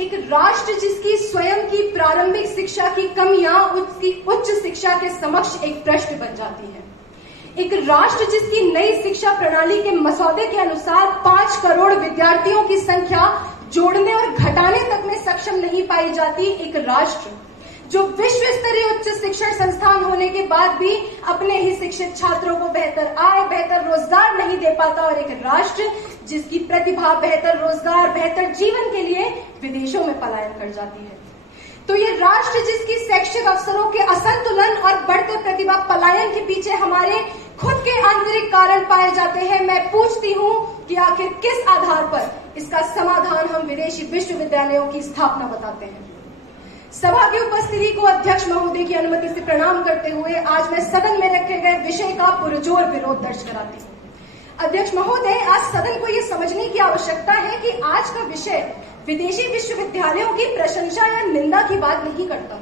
एक राष्ट्र जिसकी स्वयं की प्रारंभिक शिक्षा की कमियां उसकी उच्च शिक्षा के समक्ष एक प्रश्न बन जाती है। एक राष्ट्र जिसकी नई शिक्षा प्रणाली के मसौदे के अनुसार 5 करोड़ विद्यार्थियों की संख्या जोड़ने और घटाने तक में सक्षम नहीं पाई जाती, एक राष्ट्र जो विश्व स्तरीय उच्च शिक्षण संस्थान होने के बाद भी अपने ही शिक्षित छात्रों को बेहतर आय, बेहतर रोजगार नहीं दे पाता, और एक राष्ट्र जिसकी प्रतिभा बेहतर रोजगार, बेहतर जीवन के लिए विदेशों में पलायन कर जाती है। तो ये राष्ट्र जिसकी शैक्षिक अवसरों के असंतुलन और बढ़ते प्रतिभा पलायन के पीछे हमारे खुद के आंतरिक कारण पाए जाते हैं, मैं पूछती हूँ कि आखिर किस आधार पर इसका समाधान हम विदेशी विश्वविद्यालयों की स्थापना बताते हैं। सभा की उपस्थिति को अध्यक्ष महोदय की अनुमति से प्रणाम करते हुए आज मैं सदन में रखे गए विषय का पुरजोर विरोध दर्ज कराती हूँ। अध्यक्ष महोदय, आज सदन को ये समझने की आवश्यकता है कि आज का विषय विदेशी विश्वविद्यालयों की प्रशंसा या निंदा की बात नहीं करता,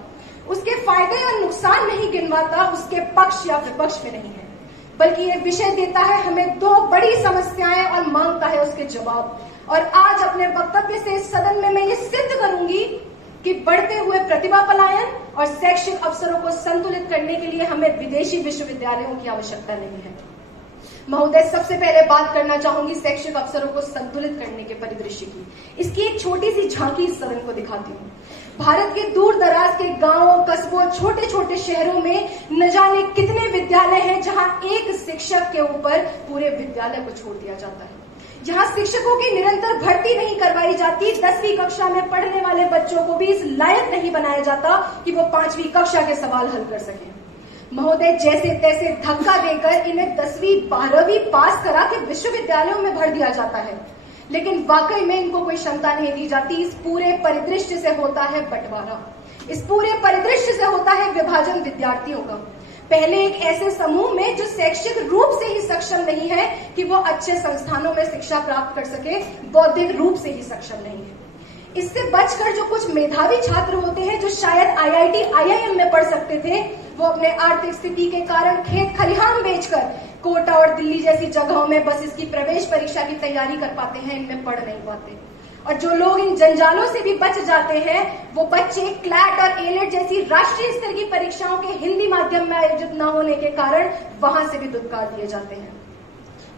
उसके फायदे या नुकसान नहीं गिनवाता, उसके पक्ष या विपक्ष में नहीं है, बल्कि ये विषय देता है हमें 2 बड़ी समस्याएं और मांगता है उसके जवाब। और आज अपने वक्तव्य से इस सदन में मैं ये सिद्ध करूंगी कि बढ़ते हुए प्रतिभा पलायन और शैक्षिक अवसरों को संतुलित करने के लिए हमें विदेशी विश्वविद्यालयों की आवश्यकता नहीं है। महोदय, सबसे पहले बात करना चाहूंगी शैक्षिक अवसरों को संतुलित करने के परिदृश्य की। इसकी एक छोटी सी झांकी इस सदन को दिखाती हूँ। भारत के दूर दराज के गांवों, कस्बों, छोटे छोटे शहरों में न जाने कितने विद्यालय हैं जहां एक शिक्षक के ऊपर पूरे विद्यालय को छोड़ दिया जाता है, जहां शिक्षकों की निरंतर भर्ती नहीं करवाई जाती, 10वीं कक्षा में पढ़ने वाले बच्चों को भी इस लायक नहीं बनाया जाता कि वो 5वीं कक्षा के सवाल हल कर सकें। महोदय, जैसे तैसे धक्का देकर इन्हें 10वीं 12वीं पास करा के विश्वविद्यालयों में भर दिया जाता है, लेकिन वाकई में इनको कोई क्षमता नहीं दी जाती। इस पूरे परिदृश्य से होता है बंटवारा, इस पूरे परिदृश्य से होता है विभाजन विद्यार्थियों का। पहले एक ऐसे समूह में जो शैक्षिक रूप से ही सक्षम नहीं है कि वो अच्छे संस्थानों में शिक्षा प्राप्त कर सके, बौद्धिक रूप से ही सक्षम नहीं है। इससे बचकर जो कुछ मेधावी छात्र होते हैं जो शायद IIT, IIM में पढ़ सकते थे, वो अपने आर्थिक स्थिति के कारण खेत खलिहान बेचकर कोटा और दिल्ली जैसी जगहों में बस इसकी प्रवेश परीक्षा की तैयारी कर पाते हैं, इनमें पढ़ नहीं पाते। और जो लोग इन जंजालों से भी बच जाते हैं, वो बच्चे क्लैट और एलेट जैसी राष्ट्रीय स्तर की परीक्षाओं के हिंदी माध्यम में आयोजित न होने के कारण वहां से भी दुत्कार दिए जाते हैं।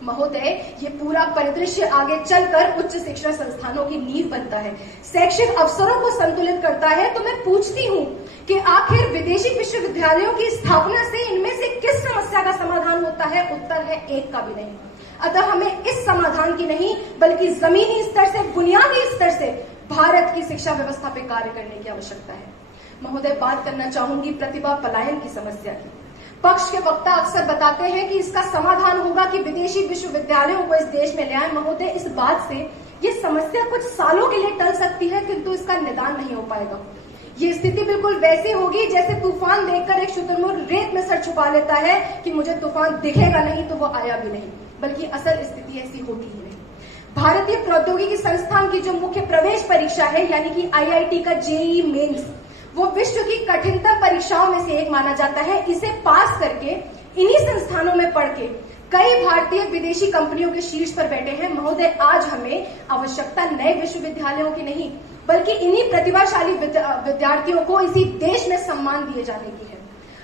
महोदय, ये पूरा परिदृश्य आगे चलकर उच्च शिक्षा संस्थानों की नींव बनता है, शैक्षिक अवसरों को संतुलित करता है। तो मैं पूछती हूँ कि आखिर विदेशी विश्वविद्यालयों की स्थापना से इनमें से किस समस्या का समाधान होता है? उत्तर है एक का भी नहीं। अतः हमें इस समाधान की नहीं बल्कि जमीनी स्तर से, बुनियादी स्तर से भारत की शिक्षा व्यवस्था पे कार्य करने की आवश्यकता है। महोदय, बात करना चाहूंगी प्रतिभा पलायन की समस्या की। पक्ष के वक्ता अक्सर बताते हैं कि इसका समाधान होगा कि विदेशी विश्वविद्यालयों को इस देश में ले आए। महोदय, इस बात से ये समस्या कुछ सालों के लिए टल सकती है, किंतु इसका निदान नहीं हो पाएगा। ये स्थिति बिल्कुल वैसी होगी जैसे तूफान देखकर एक शुतुरमुर्ग रेत में सर छुपा लेता है कि मुझे तूफान दिखेगा नहीं तो वो आया भी नहीं, बल्कि असल स्थिति ऐसी होती ही नहीं। भारतीय प्रौद्योगिकी संस्थान की जो मुख्य प्रवेश परीक्षा है, यानी कि IIT का JEE मेंस, वो विश्व की कठिनतम परीक्षाओं में से एक माना जाता है। इसे पास करके इन्हीं संस्थानों में पढ़ के कई भारतीय विदेशी कंपनियों के शीर्ष पर बैठे हैं। महोदय, आज हमें आवश्यकता नए विश्वविद्यालयों की नहीं बल्कि इन्हीं प्रतिभाशाली विद्यार्थियों को इसी देश में सम्मान दिए जाने की है।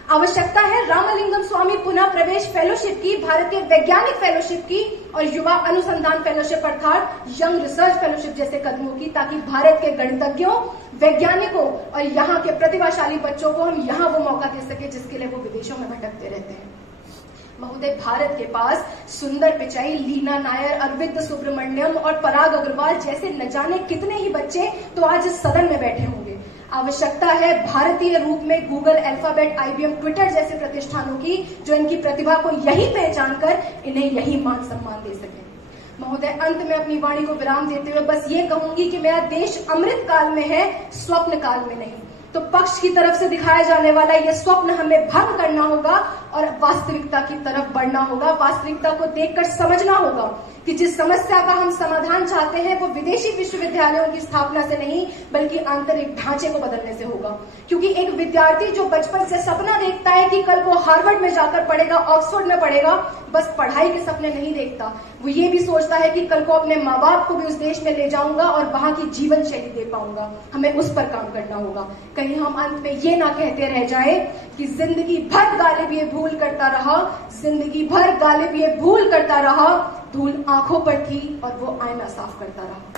आवश्यकता है रामलिंगम स्वामी पुनः प्रवेश फेलोशिप की, भारतीय वैज्ञानिक फेलोशिप की और युवा अनुसंधान फेलोशिप अर्थात यंग रिसर्च फेलोशिप जैसे कदमों की, ताकि भारत के गणितज्ञों, वैज्ञानिकों और यहाँ के प्रतिभाशाली बच्चों को हम यहाँ वो मौका दे सके जिसके लिए वो विदेशों में भटकते रहते हैं। महोदय, भारत के पास सुंदर पिचाई, लीना नायर, अरविंद सुब्रमण्यम और पराग अग्रवाल जैसे न जाने कितने ही बच्चे तो आज इस सदन में बैठे होंगे। आवश्यकता है भारतीय रूप में गूगल, अल्फाबेट, IBM, ट्विटर जैसे प्रतिष्ठानों की, जो इनकी प्रतिभा को यही पहचान कर इन्हें यही मान सम्मान दे सके। महोदय, अंत में अपनी वाणी को विराम देते हुए बस ये कहूंगी कि मेरा देश अमृत काल में है, स्वप्न काल में नहीं। तो पक्ष की तरफ से दिखाया जाने वाला यह स्वप्न हमें भंग करना होगा और वास्तविकता की तरफ बढ़ना होगा। वास्तविकता को देखकर समझना होगा कि जिस समस्या का हम समाधान चाहते हैं वो विदेशी विश्वविद्यालयों की स्थापना से नहीं बल्कि आंतरिक ढांचे को बदलने से होगा। क्योंकि एक विद्यार्थी जो बचपन से सपना देखता है कि कल वो हार्वर्ड में जाकर पढ़ेगा, ऑक्सफोर्ड में पढ़ेगा, बस पढ़ाई के सपने नहीं देखता, वो ये भी सोचता है कि कल को अपने माँ बाप को भी उस देश में ले जाऊंगा और वहां की जीवन शैली दे पाऊंगा। हमें उस पर काम करना होगा। कहीं हम अंत में ये ना कहते रह जाए कि जिंदगी भर गालिब ये भूल करता रहा, जिंदगी भर गालिब ये भूल करता रहा, धूल आंखों पर थी और वो आईना साफ करता रहा।